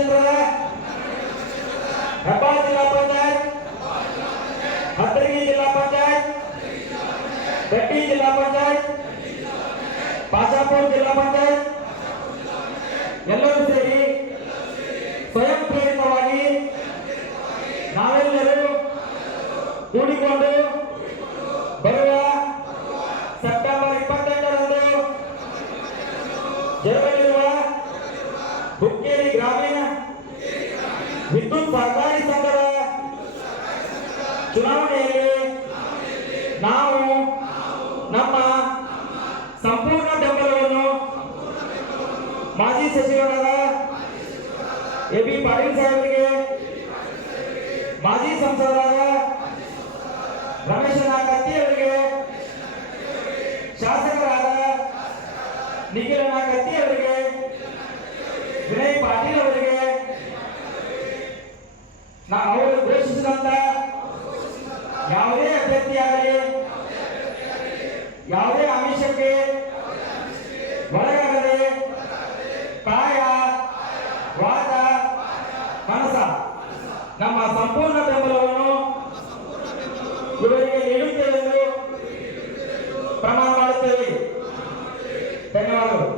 ಕ್ಷೇತ್ರದ ಹೆಬ್ಬಾಳ ಜಿಲ್ಲಾ ಪಂಚಾಯತ್ ಹತ್ತರಗಿ ಜಿಲ್ಲಾ ಪಂಚಾಯತ್ ಗಟ್ಟಿ ಜಿಲ್ಲಾ ಪಂಚಾಯತ್ ಪಾಚಾಪುರ ಜಿಲ್ಲಾ ಪಂಚಾಯತ್ ಎಲ್ಲರೂ ಸೇರಿ ಸ್ವಯಂ ಪ್ರೇರಿತವಾಗಿ ನಾವೆಲ್ಲರೂ ಕೂಡಿಕೊಂಡು ಬರುವ ಸೆಪ್ಟೆಂಬರ್ ಇಪ್ಪತ್ತೆಂಟರಂದು ಜರುಗಲಿರುವ ಹುಕ್ಕೇರಿ ಗ್ರಾಮೀಣ. ವಿದ್ಯುತ್ ಸಹಕಾರಿ ಸಂಘದ ಚುನಾವಣೆಯಲ್ಲಿ ನಾವು ನಮ್ಮ ಸಂಪೂರ್ಣ ಬೆಂಬಲವನ್ನು ಮಾಜಿ ಸಚಿವರಾದ ಎ ಬಿ ಪಾಟೀಲ್ ಸಾಹೇಬರಿಗೆ, ಮಾಜಿ ಸಂಸದರಾದ ರಮೇಶ್ ನಾಗತ್ತಿ ಅವರಿಗೆ, ಶಾಸಕರಾದ ನಿಖಿಲ ನಾಗತ್ತಿ ಅವರಿಗೆ ವಿನಯ್ ಪಾಟೀಲ್ ಅವರಿಗೆ ನಾ ಅವರು ಘೋಷಿಸಿದಂತ ಯಾವುದೇ ಅಭ್ಯರ್ಥಿಯಾಗಲಿ ಯಾವುದೇ ಆಮಿಷಕ್ಕೆ ಒಳಗಾಗದೆ ಕಾಯ, ವಾದ ಮನಸ ನಮ್ಮ ಸಂಪೂರ್ಣ ಬೆಂಬಲವನ್ನು ಇವರಿಗೆ ನೀಡುತ್ತೇವೆ ಎಂದು ಪ್ರಮಾಣ ಮಾಡುತ್ತೇವೆ. ಧನ್ಯವಾದಗಳು.